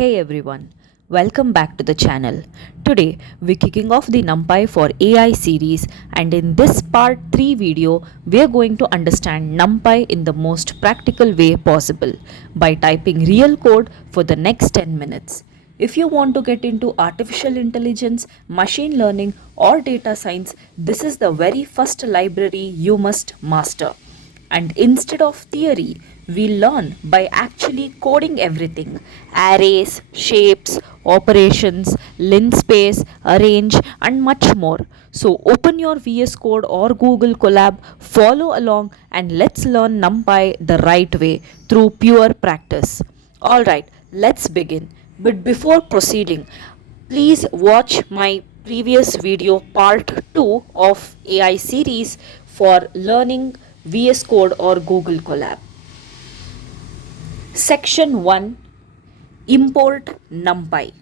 Hey everyone, welcome back to the channel. Today we're kicking off the NumPy for AI series, and in this part 3 video we're going to understand NumPy in the most practical way possible by typing real code for the next 10 minutes. If you want to get into artificial intelligence, machine learning or data science, this is the very first library you must master. And instead of theory, we learn by actually coding everything: arrays, shapes, operations, linspace, arange, and much more. So, open your VS Code or Google Colab, follow along, and let's learn NumPy the right way through pure practice. Alright, let's begin. But before proceeding, please watch my previous video part 2 of AI series for learning VS Code or Google Colab. Section 1: Import NumPy.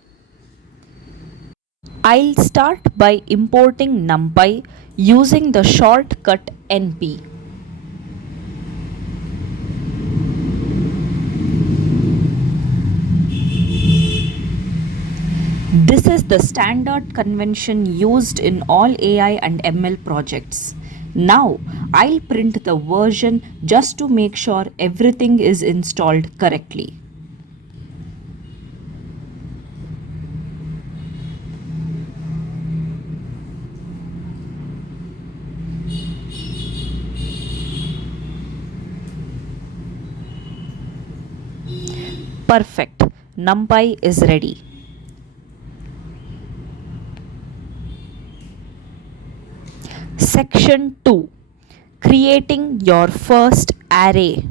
I'll start by importing NumPy using the shortcut NP. This is the standard convention used in all AI and ML projects. Now, I'll print the version just to make sure everything is installed correctly. Perfect. NumPy is ready. Section 2: Creating your first array.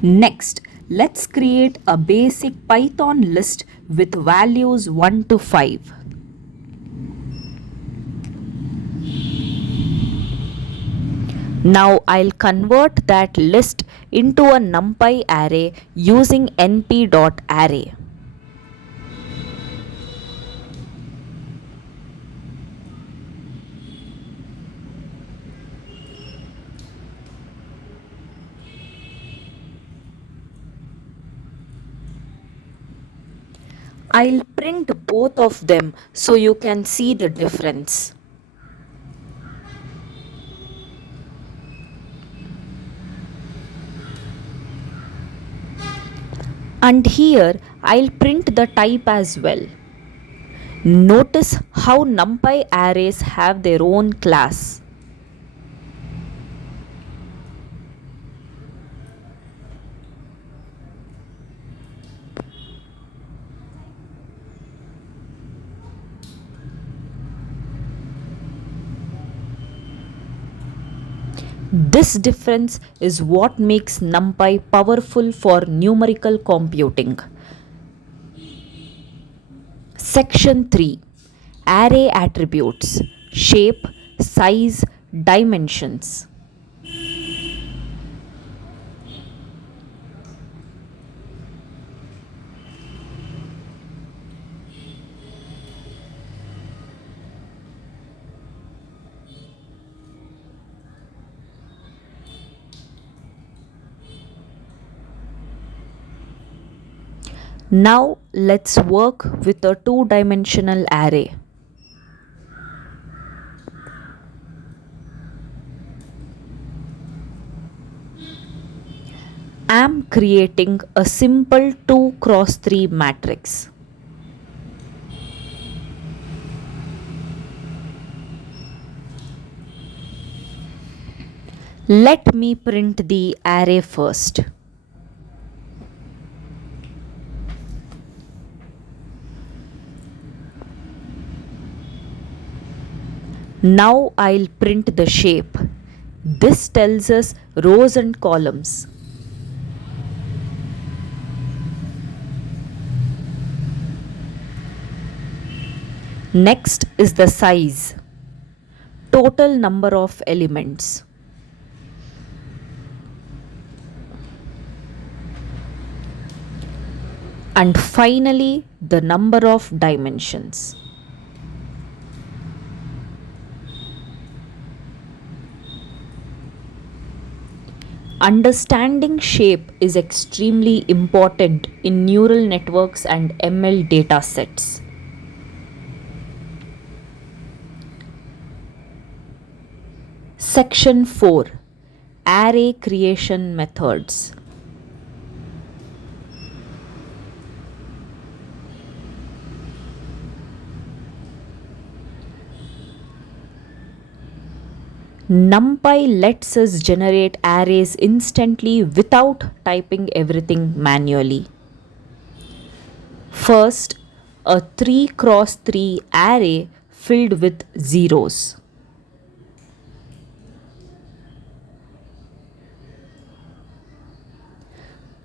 Next, let's create a basic Python list with values 1 to 5. Now I'll convert that list into a NumPy array using np.array. I'll print both of them so you can see the difference. And here I'll print the type as well. Notice how NumPy arrays have their own class. This difference is what makes NumPy powerful for numerical computing. Section 3: Array attributes: shape, size, dimensions. Now let's work with a two-dimensional array. I'm creating a simple 2 cross 3 matrix. Let me print the array first. Now I'll print the shape. This tells us rows and columns. Next is the size, total number of elements. And finally, the number of dimensions. Understanding shape is extremely important in neural networks and ML data sets. Section 4, Array Creation Methods. NumPy lets us generate arrays instantly without typing everything manually. First, a 3 cross 3 array filled with zeros.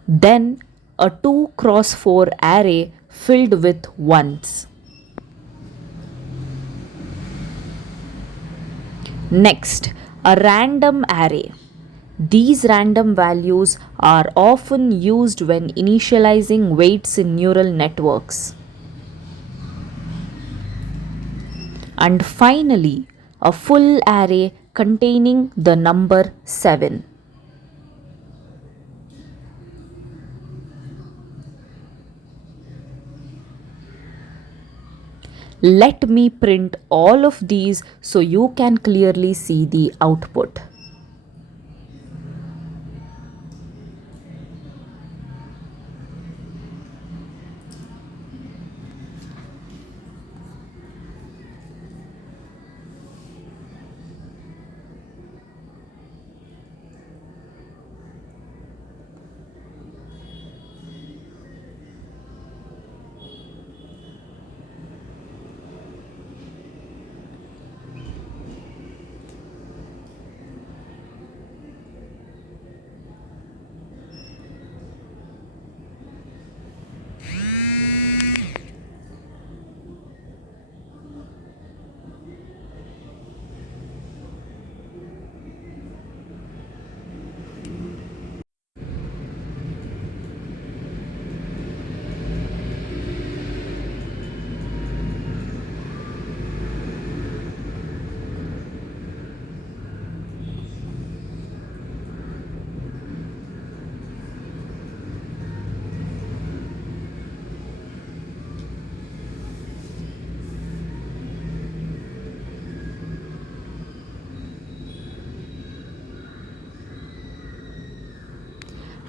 Then, a 2 cross 4 array filled with ones. Next, a random array. These random values are often used when initializing weights in neural networks. And finally, a full array containing the number 7. Let me print all of these so you can clearly see the output.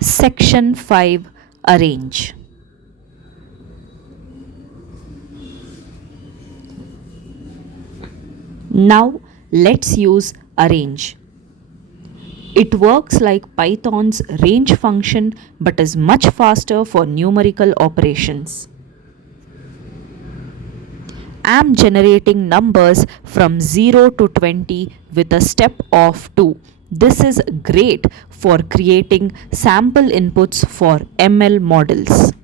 Section 5, Arange. Now let's use arange. It works like Python's range function but is much faster for numerical operations. I'm generating numbers from 0 to 20 with a step of 2. This is great for creating sample inputs for ML models.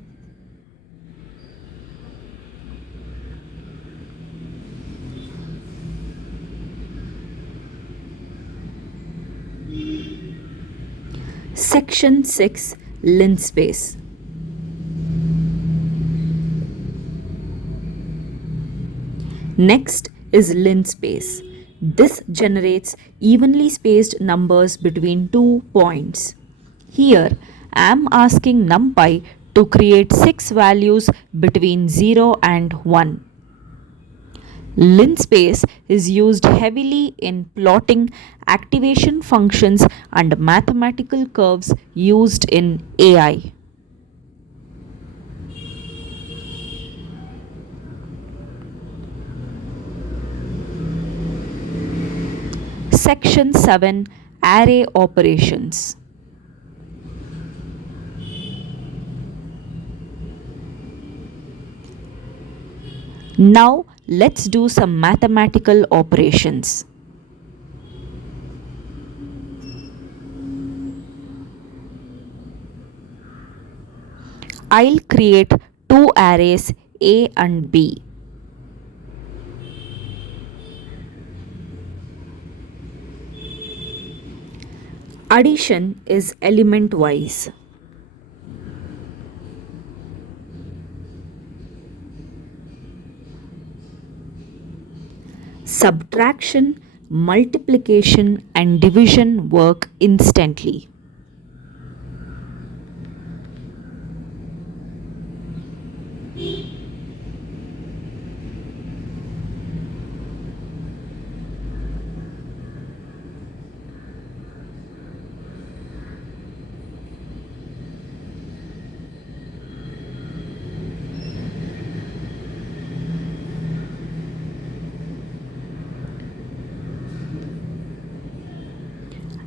Section 6, linspace. Next is linspace. This generates evenly spaced numbers between 2 points. Here, I am asking NumPy to create 6 values between 0 and 1. Linspace is used heavily in plotting activation functions and mathematical curves used in AI. Section 7, Array Operations. Now let's do some mathematical operations. I'll create 2 arrays A and B. Addition is element wise. Subtraction, multiplication and division work instantly.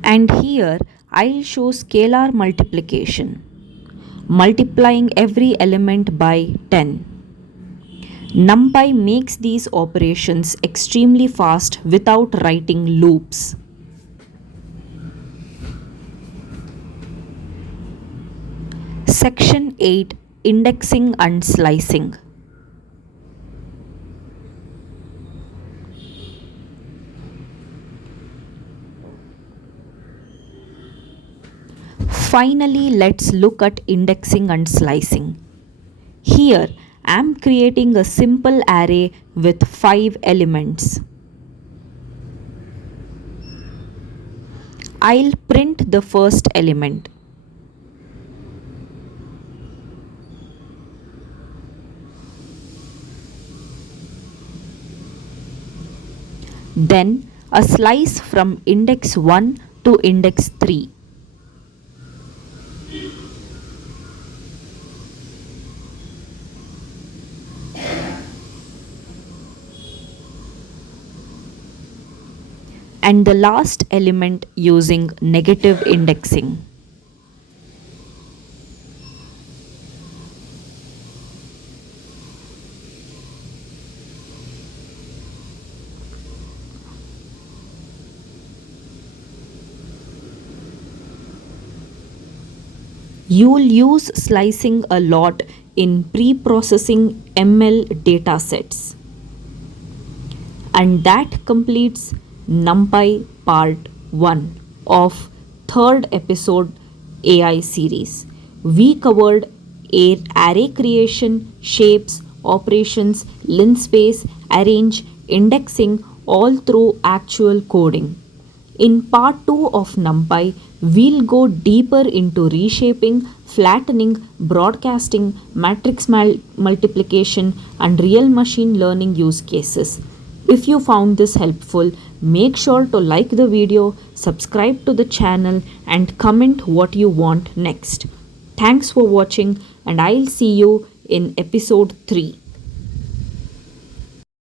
And here I'll show scalar multiplication, multiplying every element by 10. NumPy makes these operations extremely fast without writing loops. Section 8, Indexing and Slicing. Finally, let's look at indexing and slicing. Here, I am creating a simple array with 5 elements. I'll print the first element. Then a slice from index 1 to index 3. And the last element using negative indexing. You'll use slicing a lot in pre-processing ML datasets. And that completes NumPy part 1 of third episode AI series. We covered array creation, shapes, operations, linspace, arange, indexing all through actual coding. In part 2 of NumPy, we'll go deeper into reshaping, flattening, broadcasting, matrix multiplication, and real machine learning use cases. If you found this helpful, make sure to like the video, subscribe to the channel, and comment what you want next. Thanks for watching, and I'll see you in episode 3.